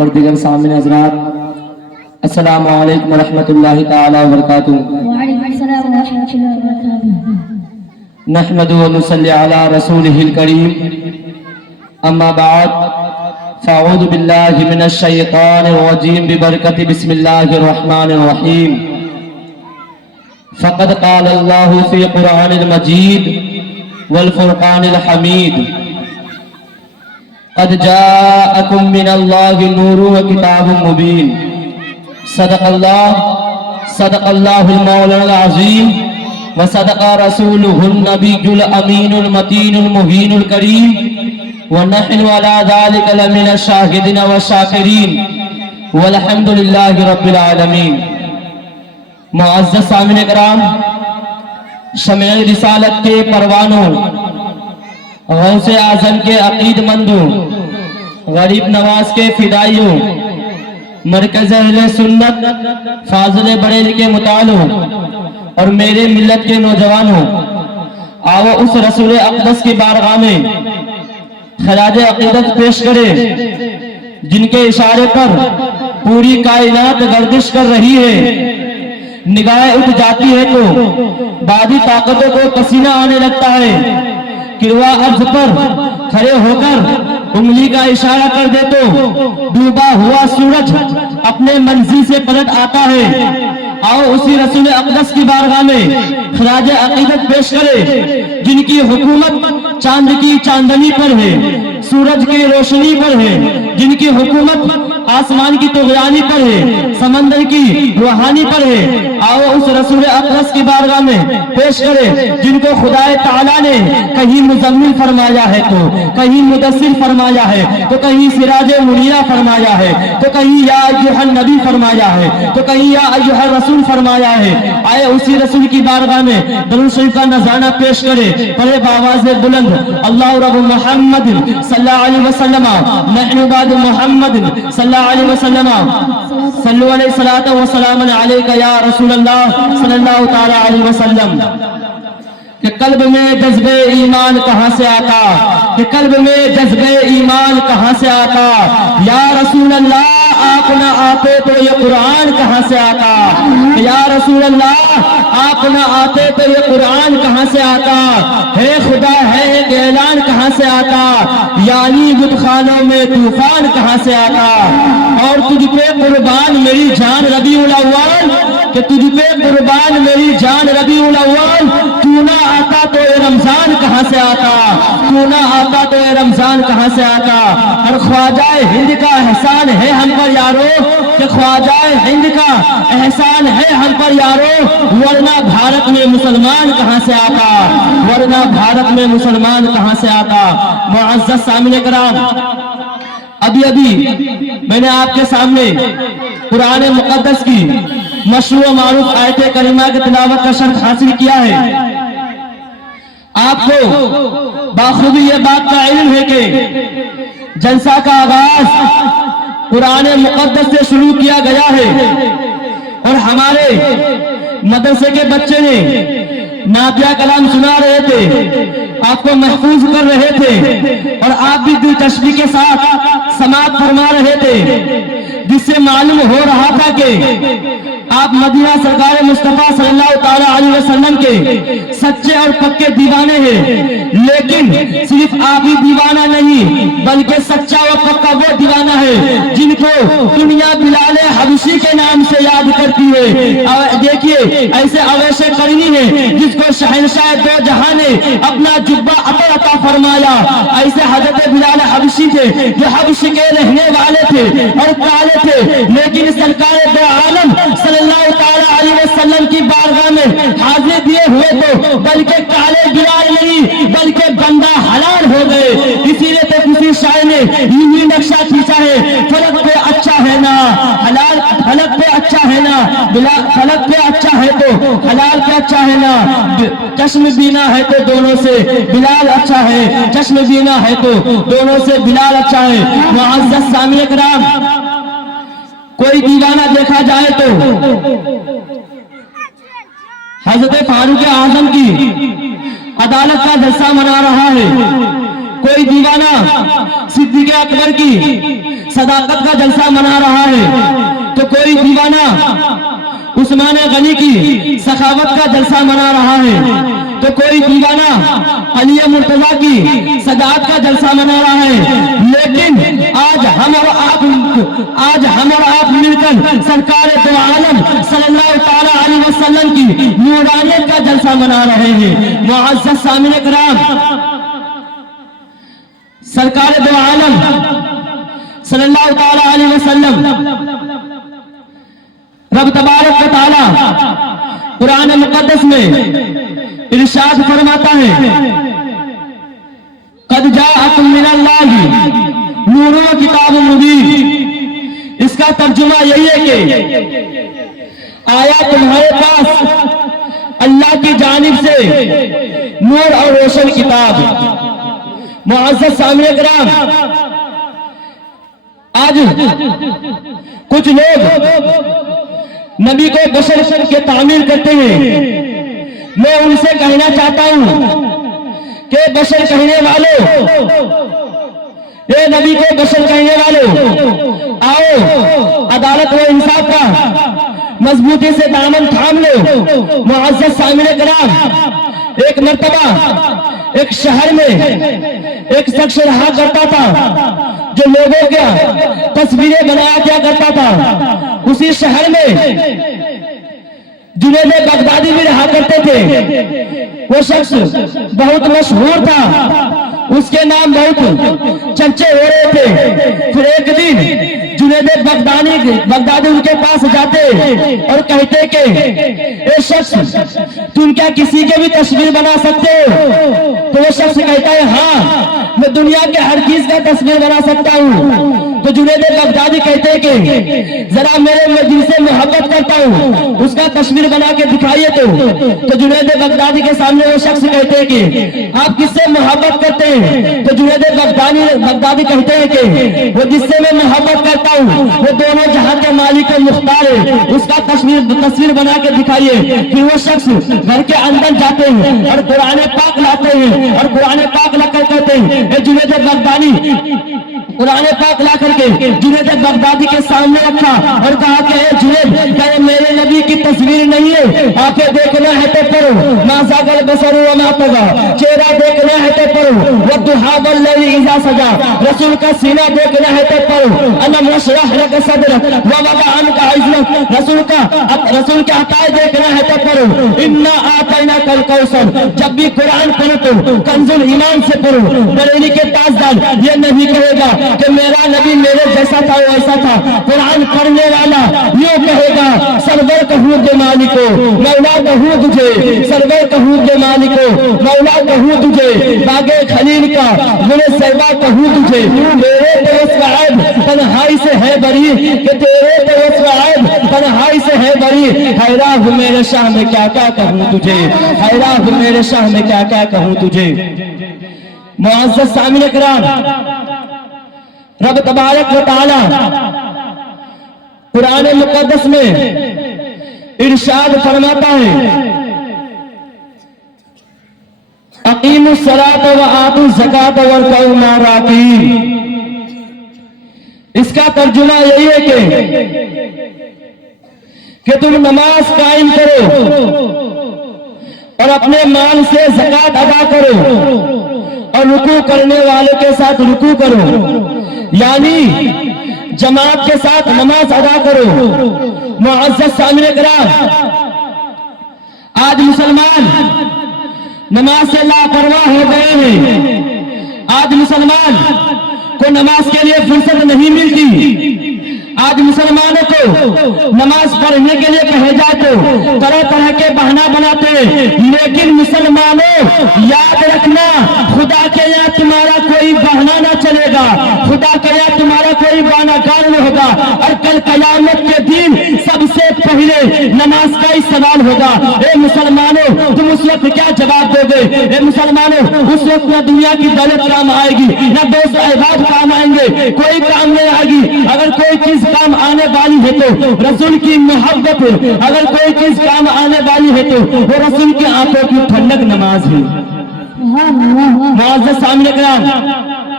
اور دیگر سامعین حضرات، السلام علیکم ورحمۃ اللہ تعالی وبرکاتہ۔ وعلیکم السلام ورحمۃ اللہ وبرکاتہ۔ نحمد و نصلی علی رسولہ الکریم، اما بعد فاعوذ باللہ من الشیطان الرجیم ببرکۃ بسم اللہ الرحمن الرحیم۔ فقد قال اللہ فی قرآن المجید والفرقان الحمید، قد جاءکم من اللہ نور و کتاب مبین۔ صدق اللہ المولانا العظیم وصدق رسولہ النبی الامین المتین المبین الکریم، ونحن علی ذلک لمن الشاہدین والشاکرین، والحمد للہ رب العالمین۔ معزز سامعین کرام، شمع رسالت کے پروانوں، غوث اعظم کے عقید مندوں، غریب نواز کے فدائیوں، مرکز اہل سنت فاضل بریلی کے مطالعوں اور میرے ملت کے نوجوانوں، آؤ اس رسول اقدس کی بارگاہ میں خراج عقیدت پیش کرے جن کے اشارے پر پوری کائنات گردش کر رہی ہے۔ نگاہ اٹھ جاتی ہے تو بادی طاقتوں کو پسینہ آنے لگتا ہے۔ کروا عرض پر کھڑے ہو کر انگلی کا اشارہ کر دے تو ڈوبا ہوا سورج اپنے منزل سے پلٹ آتا ہے۔ آؤ اسی رسول اقدس کی بارگاہ میں خراج عقیدت پیش کرے جن کی حکومت چاند کی چاندنی پر ہے، سورج کی روشنی پر ہے، جن کی حکومت آسمان کی طغیانی پر ہے، سمندر کی روحانی پر ہے۔ آؤ اس رسول اقدس کی بارگاہ میں پیش کرے جن کو خدا تعالیٰ نے کہیں مزمل فرمایا ہے تو کہیں مدثر فرمایا ہے تو کہیں سراج منیرہ فرمایا ہے تو کہیں یا ایھا النبی فرمایا ہے تو کہیں یا ایھا الرسول فرمایا ہے۔ آئے اسی رسول کی بارگاہ میں درود شریف کا نذرانہ پیش کرے، پڑھے بآواز بلند اللہ رب محمد صلی اللہ علیہ وسلم، نحن بعد محمد صلی اللہ علیہ وسلم، صلو علیہ الصلاۃ والسلام علیک یا رسول اللہ صلی اللہ تعالی علیہ وسلم۔ کہ قلب میں جذب ایمان کہاں سے آتا، کہ قلب میں جذب ایمان کہاں سے آتا، یا رسول اللہ آپ نہ آتے تو یہ قرآن کہاں سے آتا، یا رسول اللہ آپ نہ آتے تو یہ قرآن کہاں سے آتا، ہے خدا ہے ایک اعلان کہاں سے آتا، یعنی بت خانوں میں طوفان کہاں سے آتا۔ اور تجھ پہ قربان میری جان ربیع الاول، کہ تجھ پہ قربان میری جان ربیع الاول، تو نہ آتا تو یہ رمضان کہاں سے آتا، تو نہ آتا تو یہ رمضان کہاں سے آتا۔ اور خواجہ ہند کا احسان ہے ہم پر یارو، کہ خواجہ ہند کا احسان ہے ہم پر یارو، ورنہ بھارت میں مسلمان کہاں سے آتا، ورنہ بھارت میں مسلمان کہاں سے آتا۔ معزز سامعین کرام، ابھی میں نے آپ کے سامنے قرآن مقدس کی مشروع و معروف آیت کریمہ کی تلاوت کا شرف حاصل کیا ہے۔ آپ کو باخوبی یہ بات کا علم ہے کہ جلسہ کا آغاز قرآن مقدس سے شروع کیا گیا ہے، اور ہمارے مدرسے کے بچے نے نعتیہ کلام سنا رہے تھے، آپ کو محفوظ کر رہے تھے، اور آپ بھی دلچسپی کے ساتھ سماعت فرما رہے تھے، جس سے معلوم ہو رہا تھا کہ آپ مدینہ سرکار مصطفیٰ صلی اللہ تعالی علیہ وسلم کے سچے اور پکے دیوانے ہیں۔ لیکن صرف آپ ہی دیوانہ نہیں، بلکہ سچا اور پکا وہ دیوانہ ہے جن کو دنیا بلال حبشی کے نام سے یاد کرتی ہے۔ دیکھیے ایسے اویس قرنی ہے جس کو شہنشاہ دو جہاں نے اپنا جبہ عطا فرمایا، ایسے حضرت بلال حبشی تھے جو حبش کے رہنے والے تھے اور کالے تھے، لیکن سرکار دو عالم صلی اللہ تعالی علیہ وسلم کی بارگاہ میں حاضر دیے ہوئے تو بلکہ کالے بلال نہیں بلکہ بندہ حلال ہو گئے۔ اسی لیے تو کسی شاعر نے یہ نقشہ کھینچا ہے، فلک پہ اچھا ہے نا حلال، فلک پہ اچھا ہے نا فلک پہ اچھا ہے تو حلال پہ اچھا ہے نا، چشم بینا ہے تو دونوں سے بلال اچھا ہے، چشم بینا ہے تو دونوں سے بلال اچھا ہے۔ معزز سامعین کرام، کوئی دیوانہ دیکھا جائے تو حضرت فاروق اعظم کی عدالت کا جلسہ منا رہا ہے، کوئی دیوانہ صدیق اکبر کی صداقت کا جلسہ منا رہا ہے تو کوئی دیوانہ عثمان غنی کی سخاوت کا جلسہ منا رہا ہے تو کوئی دیوانہ علی مرتضیٰ کی صداقت کا جلسہ منا رہا ہے، لیکن آج ہم اور آپ مل کر سرکار دو عالم صلی اللہ تعالی علیہ وسلم کی نورانیت کا جلسہ منا رہے ہیں۔ معزز سامعین کرام، سرکار دو عالم صلی اللہ تعالی علیہ وسلم رب تبارک و تعالی قرآن مقدس میں ارشاد فرماتا ہے، قد جاءکم من اللہ نور و کتاب مبین۔ اس کا ترجمہ یہی ہے کہ آیا تمہارے پاس اللہ کی جانب سے نور اور روشن کتاب۔ معزز سامعین کرام، آج کچھ لوگ نبی کو بشر کے تعمیل کرتے ہیں۔ میں ان سے کہنا چاہتا ہوں کہ بشر کہنے والوں، اے نبی کو بشر کہنے والوں، آؤ عدالت و انصاف کا مضبوطی سے دامن تھام لو۔ معزز سامعین کرام، ایک مرتبہ ایک شہر میں ایک شخص رہا کرتا تھا جو لوگوں کا تصویریں بنایا کیا کرتا تھا۔ اسی شہر میں جنید بغدادی بھی رہا کرتے تھے۔ وہ شخص بہت مشہور تھا، اس کے نام بہت چرچے ہو رہے تھے۔ پھر ایک دن جنید بغدادی ان کے پاس جاتے اور کہتے کہ اے شخص، تم کیا کسی کے بھی تصویر بنا سکتے ہو؟ تو وہ شخص کہتا ہے ہاں، میں دنیا کے ہر چیز کا تصویر بنا سکتا ہوں۔ تو جنید بغدادی کہتے کہ ذرا میں جن سے محبت کرتا ہوں اس کا تصویر بنا کے دکھائیے۔ تو جنید بغدادی کے سامنے وہ شخص کہتے کہ آپ کس سے محبت کرتے ہیں؟ تو جنید بغدادی کہتے ہیں کہ وہ جس سے میں محبت کرتا ہوں وہ دونوں جہاں کے مالک و مختار ہے، اس کا تصویر بنا کے دکھائیے۔ پھر وہ شخص گھر کے اندر جاتے ہیں اور قرآن پاک لاتے ہیں اور قرآن پاک لا کر کہتے ہیں اے جنید بغدادی، قرآن پاک لا کر کے جنید بغدادی کے سامنے رکھا اور کہا کہ اے جنید، کیا یہ میرے نبی کی تصویر نہیں ہے؟ آنکھیں دیکھنا ہے تو پڑھو، ما زاغ البصر وما طغى، چہرہ دیکھنا ہے تو پڑھو، والضحى والليل اذا سجى، رسول کا سینہ دیکھنا ہے تو پڑھو، الم نشرح لك صدرك ووضع عنك وزرك، رسول کے عقائد دیکھنا ہے تو پڑھو، انا اعطيناك الكوثر۔ جب بھی قرآن پڑھو تو کنز الایمان سے پڑھو۔ بریلی کے تاجدار یہ نہیں کہے گا کہ میرا نبی میرے جیسا تھا ویسا تھا، قرآن پڑھنے والا یوں کہے گا سرور کہوں دے مالکو مولا کہوں تجھے، سرور کہوں دے مالکو مولا کہوں تجھے، باغ خلیل کا گل صیبہ کہوں تجھے، تیرے تو وصف عیب تنہائی سے ہے بری، کہ تیرے تو وصف عیب تنہائی سے ہے بری، حیران ہوں میرے شاہ میں کیا کیا کہوں تجھے، حیران ہوں میرے شاہ میں کیا کیا کہوں تجھے۔ معزز سامعین کرام، رب تبارک و تعالی قرآن مقدس میں ارشاد فرماتا ہے اقیموا الصلاۃ وآتوا الزکاۃ وارکعوا مع الراکعین۔ اس کا ترجمہ یہی ہے کہ تم نماز قائم کرو اور اپنے مال سے زکات ادا کرو اور رکوع کرنے والوں کے ساتھ رکوع کرو، یعنی جماعت کے ساتھ نماز ادا کرو۔ معزز سامعین کرام، آج مسلمان نماز سے لاپرواہ ہو گئے ہیں۔ آج مسلمان کو نماز کے لیے فرصت نہیں ملتی۔ آج مسلمانوں کو نماز پڑھنے کے لیے کہے جائے تو طرح طرح کے بہانا بناتے ہیں، لیکن مسلمانوں یاد رکھنا، خدا کے یہاں تمہارا کوئی بہانا نہ چلے گا، خدا کے یہاں تمہارا کوئی بہانا کار نہیں ہوگا، اور کل قیامت کے دن سب سے پہلے نماز کا ہی سوال ہوگا۔ اے مسلمانوں، تم اس وقت کیا جواب دو گے؟ اے مسلمانوں، اس وقت نہ دنیا کی دولت کام آئے گی، نہ دوست احباب کام آئیں گے، کوئی کام نہیں آئے گی۔ اگر کوئی چیز کام آنے والی ہے تو رسول کی محبت ہے، اگر کوئی چیز کام آنے والی ہے تو وہ رسول کی آنکھوں کی ٹھنڈک نماز ہے۔ ہاں ہاں معزز سامعین کرام،